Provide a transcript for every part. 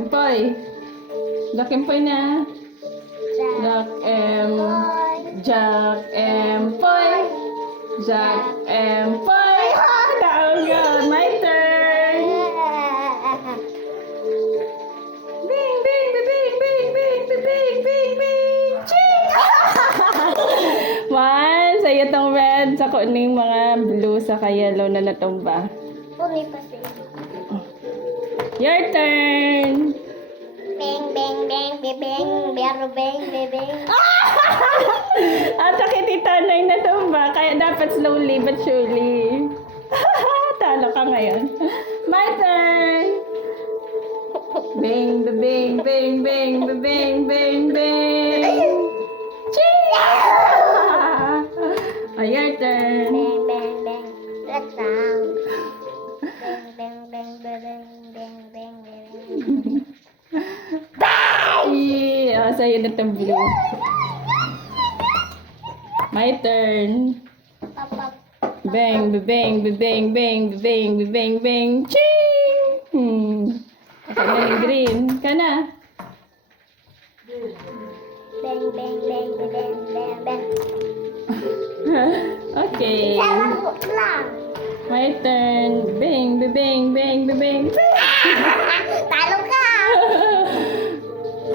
Empoy. Jack Empoy na. Jack Empoy. Jack Empoy. Daog. My turn. Bing, bing, bing, bing, bing, bing, bing, bing, bing. Ching! One, sa'yo tong red. Sa kuning mga blue sa yellow na natumba. Puni pa siya. Your turn. Bang, bang, bang, bang, bang, bang, bang. At sakit itanay na tumba. Kaya dapat slowly but surely. Talo ka ngayon. My turn. Bing, bing, bing, bing, bing, bing, bing. Ching! Your turn. Bang, bang, bang. Let's sound. Bang, bang, bang, bang, bang, bang, bang. Yeah, sa'yo na itong blue. My turn. Pop, pop. Bang, bang, bang, bang, bang, bang, bang, ching! Ako na yung green. Ka na. Bang, bang, bang, bang, bang, bang. Okay. Salam lang. My turn. Bang, bang, bang, bang, bang. Talo ka.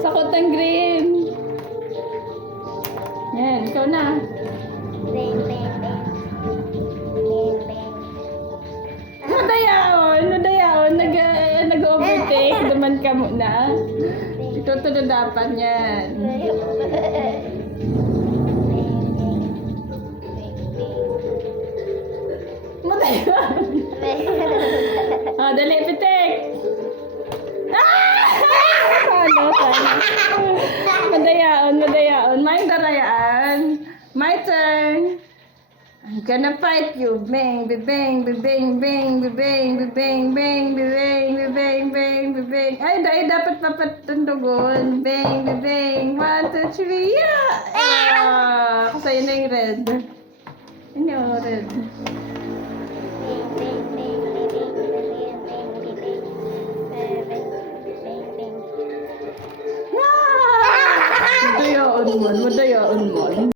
Sakot ang green. Yan, ikaw na. Bang, bang, bang. Bang, bang. Madayaon. Nag-overtake. Duman ka muna. Itutunod dapat yan. Madayaon. Oh, dali, pitik. Ano, sana. Madayaon. My darayaan. My turn. I'm gonna fight you. Bang, bang, bang, bang, bang, bang, bang, bang, bang, bang, bang. Ay, dapat papatundugon. Bang, bang. 1, 2, 3. Yeah! Sa'yo na yung red. Ano yung red? Madayaon mo.